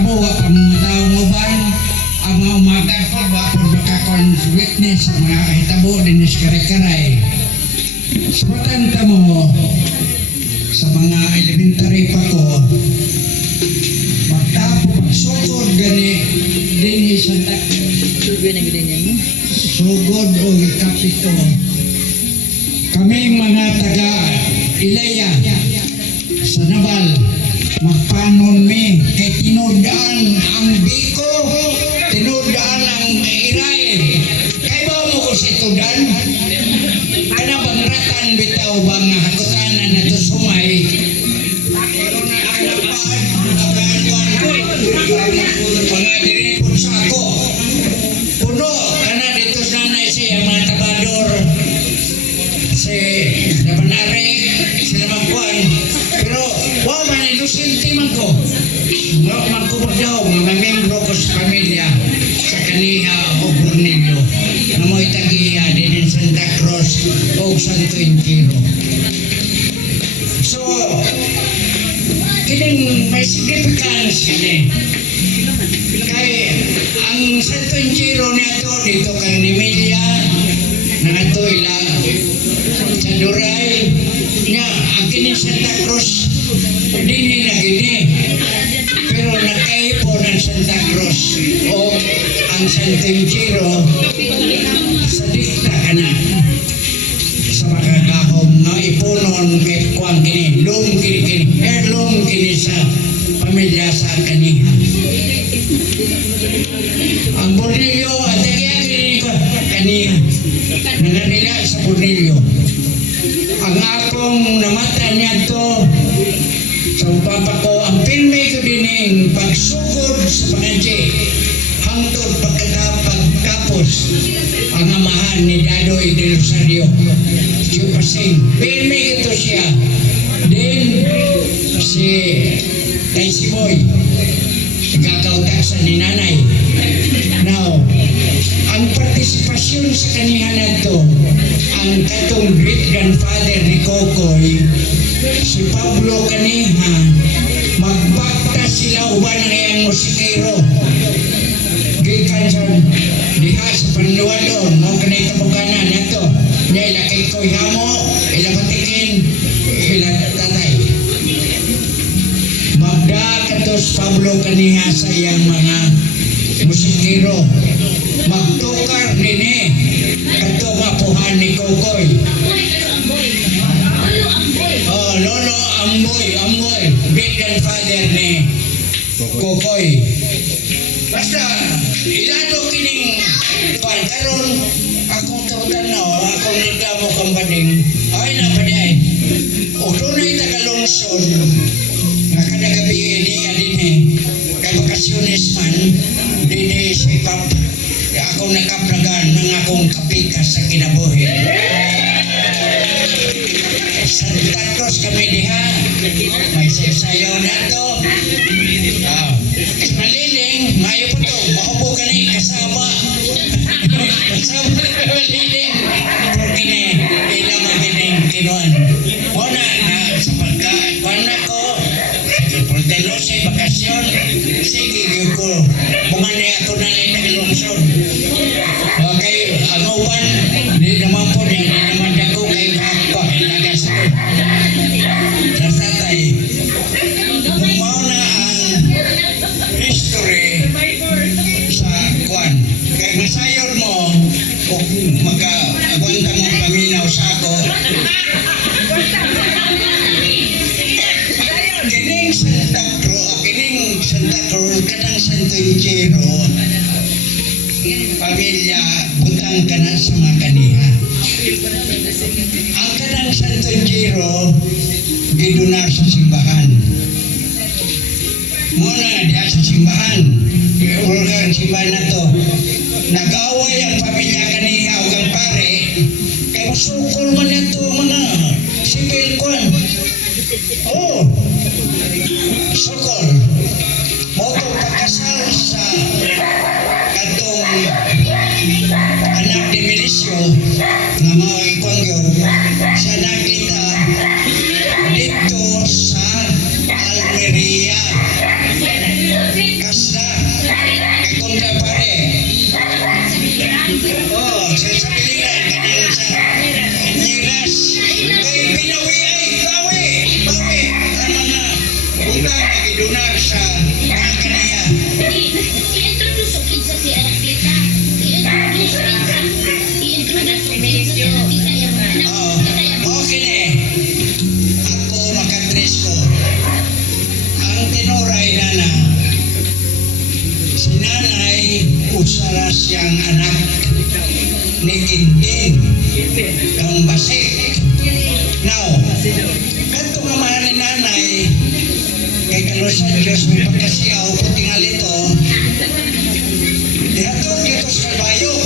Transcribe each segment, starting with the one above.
mahitabo ang taong uban ang mga umagat pa wapod makakon-witness ang mga kahitabo din is kare-karay. Sabutan ka mo sa mga elementary pa ko magtapo pagsugod gani din isang sugod o kapito kaming mga taga Ilaya sa Nabal magpanon mi kay tinudaan ang Biko, tinudaan ang Israel. Kay ba mo ko sa tudan? Kana bang ratan bitaw bang hakutanan na to sumay? Pero na alapad, mga diripon sa ako. Puno, kana dito sanay siya mga tabador. Si Nabanare, sila magkuhan. Pero, wow, manilusinti man ko. Magkubog daw, mga membro ko sa pamilya sa kaniha o Cornelio na mo'y tagiya din in Santa Cruz o Santo Entero. So, kining may significance kini. Kay, ang Santo Entero niya to, dito kang Emilia, na ito ila sa Duray, nga, ang kining Santa Cruz, dini na gini. Pero nagkaipo ng Santa Cruz o ang Santo Entero sa dikta ka na sa makakahom nga ipunon kay kuwang kini, lum kini, heirloom kini sa pamilya sa kaniha. Ang Bornilyo, at kaya kini ko, kaniha, nanganila sa Bornilyo. Ang akong namata niya to sa papa ko, ang pinmay ko dining pagsugod sa panadye hangtod pagkatapagkapos ang amahan ni Dadoy de Rosario si Pasing. Pinmay ko to siya. Then si Taisiboy gagawtasan ni nanay. Now, ang partisipasyon sa kanihan na to, ang katong great-grandfather ni Kokoy, si Pablo kaniha, magbakta sila uban ng iyang musikero. Gikan sa diha sa Panluwadon, mo kanay kabukanan na to. Niya ilakay ko hamo, ilapatikin, ilatatay. Magda katos Pablo kaniha sa iyang mga musikero. Magtukar din kato mapuhan ni Kokoy. Oh, Lolo Amboy, great-grandfather ni Kokoy. Basta, ilado kining pantaron, akong tawtanaw, akong nagdamo kang bading, ay na pa day. O doon ay tagalungsod, nakadagabi niya din kay bakasyones man, din sikap, akong nakapragan ng akong kapikas sa kinabuhi. Santa Cruz kami diha, may sayaw na to. Maliling, mayo po to, mahubo ka na kasama. Kasama ka maliling. Porque ilang magining kinuan. Muna, sa pagkaan ko, Portelo sa bakasyon, sige ko, bunga na ako na lang nagalungsod. Okay, ang upan, hindi naman po niya, hindi naman ako kayo ako, ilagas ko. Sa tatay, bumaw na ang history sa kuwan. Kaya masayod mo, kung magka-agwanta mong paminaw sa ako, kining Santa Cruz, kanang Santo Entero, pamilya, butang ka na sa mga kaniha. Ang kanang Santo Entero, gidunar sa simbahan. Muna diya sa simbahan, ang simbahan na to, nag-away ang pamilya kaniha o kang pare, kaya masukol man na to mga civil kwan. Oh, sukol. Moto pagkasal sa katong anak ni Melisio na mga ikong yun, siya nakita dito sa Almeria. Si nanay, usara siyang anak ni Quintin, ang basik. Now, kanto nga mahal ni nanay, kay kalusan Diyos may pagkasiyaw, putingal ito, dihatod dito sa Kalbayo.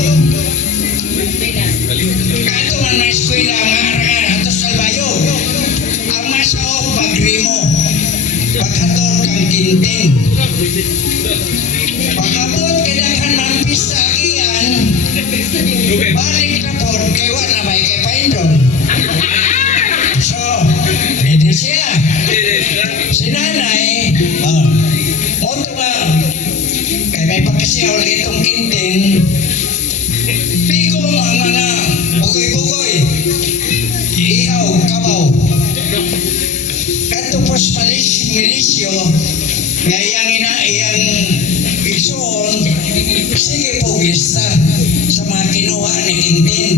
Kanto man may eskwela, nga arangan, hato sa Kalbayo. Ang masaok, pagrimo, paghatod kang Quintin. Pagkabot kailangan ng pista iyan, balik na po, kay wala may kay Paindon. So, pwede siya. Si nanay, moto nga, kay may pagkasiyaw ulit itong Quintin, pigo ang mga bugoy-bugoy, ihaw, kabaw. Katupos milisyo, ngayang iyang isuon, sige po lista sa mga kinuha ni Quintin.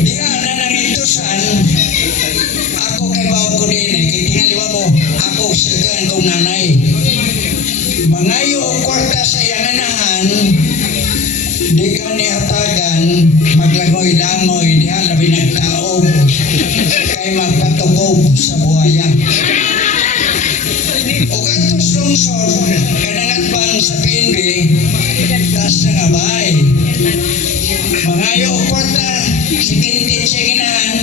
Diha na nangintusan, ako kay baon ko din kay tingaliwa mo, ako sigahan kong nanay. Mangayo o kwarta sa iyang anahan, di ka ni hatagan, maglangoy-langoy, diha labi nagtaob, kay magpatukob sa buhaya. O kantos lungsod, kanangat bang sa PNB, tas na nga bahay. Mangayo o kwarta, si Quintin siya ginahan,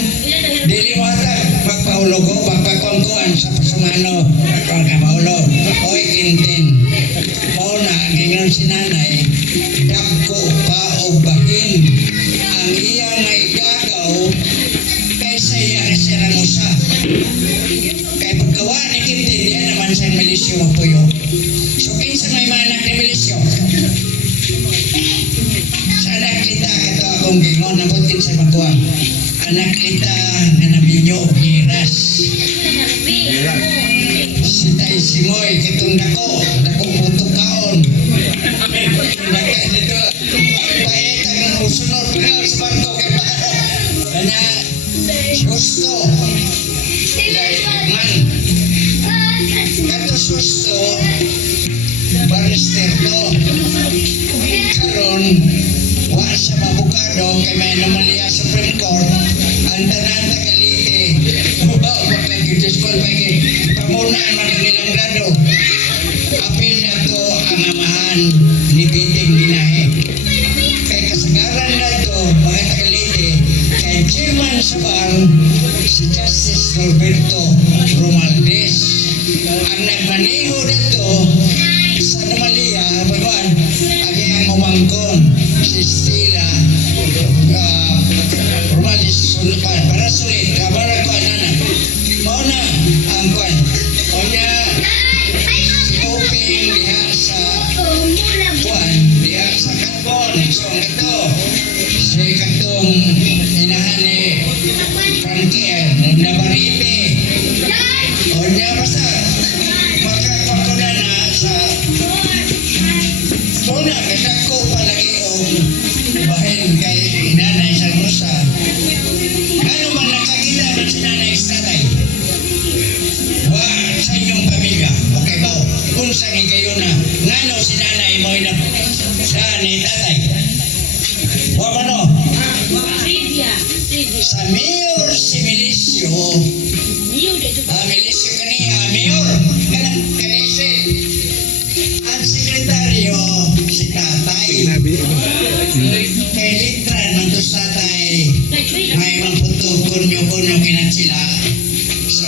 dili mo hatag, magpaulogo, magpakongkoan sa pasumano, pagkapaulo. Oy Quintin, mauna, ngayon si nanay, dagko pa o bahin, ang iya ngay gagaw, kaysa iya na siya ng usa. Kay paggawa ni Quintin, yan naman sa milisyo mapuyo. So, kinsa may manak ni milisyo? Sa anak kita, ito akong gingon, nabutin sa makuha. Anak kita na nabinyo, Giras. Si Tay Simoy, kitong dako puto kaon. Naka dito, paetang ang usunod, pagkaw sa barko kay Paro. Kanya, susto. Man, kato susto, barister to. Karon, wa siya mabukado kay may anomalya sa Supreme Court. Ang tanan tagalite, pag-disqualify pamunaan man ang ilang grado. Apil na to ang amahan ni Piting Ginahe. Kay kasagaran na to, mga tagalite, kay Chairman sa bar, si Justice Roberto Romaldes. Ang nagmaneho na to sa anomalya, pagkuhan, ang iyang umangkon, si Stella Romaldes, para sulit, kabara ko anana. Mauna, ang kwan, o niya, si Oping diha sa kwan, diha sa Katbon, so ito, si katong inahan ni Frankie, Navarrete, o niya basta, makakapuna na sa una, kasako palagi o bahin kay inanay sa musa. Ano man nakakita ng sinanay sa tatay? Wa sa inyong pamilya, okay ba? Kung sa kayo na, ngano sinanay mo na sa ni tatay? Wa man o? Sa mayor si Milisyo, Milisyo kaniya, mayor, kanisi, ang sekretaryo, si tatay. Kay litran ng dos tatay, may mamputo kunyo-kunyo kinat sila. So,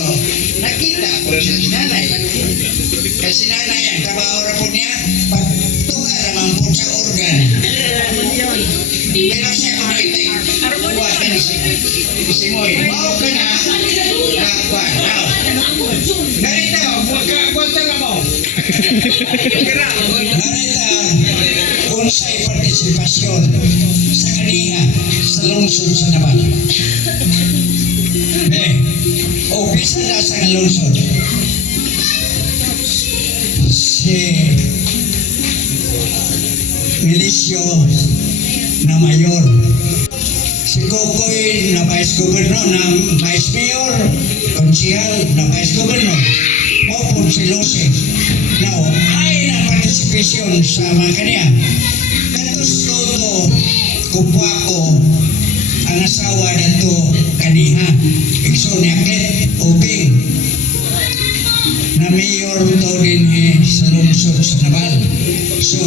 nakita ko siya si nanay. Kaya si nanay, ang trabaho na po niya, pagtuka naman po sa organ. Pero siya kung iting, buwatan si Moy. Mau ka na, nakakwan. Ganito, buwatan na mo. Ganito, unsay partisipasyon sa kaniya sa lungsod sa Naval. Umpisa na sa lungsod. Si Milisyo na mayor. Si Kokoy na vice governor, na vice mayor, konsihal na vice governor. O po si Lucy. Now, ay na participate profesyon sa mga kaniya. Katos loto, kupwa ko, ang asawa na to kaniha, ikso ni Aklet, Ubing, na mayor to din sa lungsod sa Nabal. So,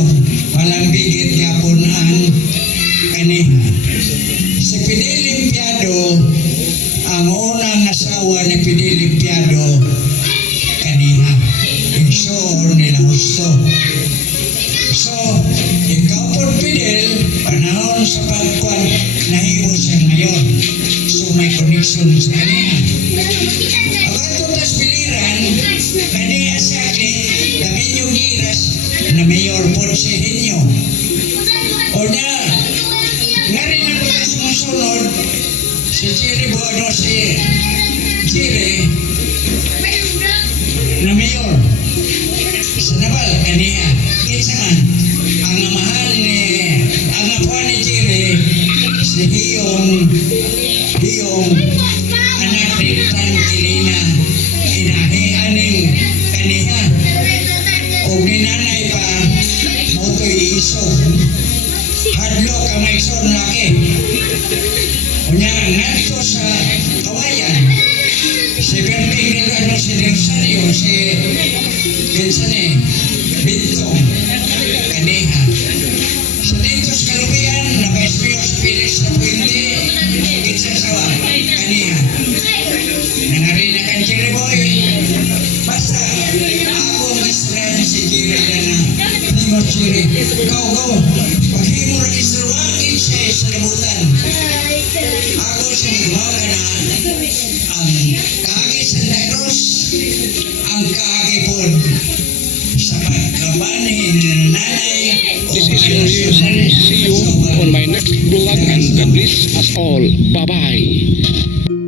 walang bigit yapon ang kaniha. Si Fidel Limpiado, ang unang asawa ni Fidel Limpiado, kaniha, ikso nila Husto. So, ikaw po Fidel, panahon sa pagkuhan, nahibo siya ngayon. So, may connection sa kaniha. Ang ato tas piliran, kaniha sa akin, kami yung giras na mayor po si Henyo. O niya, nga rin ang pagkas musunod, si Chiri Buano, si Chiri, na mayor. Sa Nabal, kaniya. Kinsa man, ang mahal ni, ang apo ni Chiri, si Hiyong anak ni Tan Kilina, inahi aning kaniha. O ninanay pa, moto'y isog. Hadlo ka may isog laki. Unya, ngadto sa kawayan, si Berting ano si Rosario, si Kinsane, Bintong, kaniha. So dito sa Kalubian, na Vice Mayor Pilis na Puente, Kinsasawa, kaniha. Nangarin na kan Jerry Boy, basta akong Israel si Jerry na Nimo Jerry. Go, paghimo na Israel, siya sa labutan. Ako sa mga na ang kaagi Santa Cruz, ang kaagi po sa pagkabanin ng nanay. This is your Yusan. See you on my next vlog and God bless us all. Bye-bye.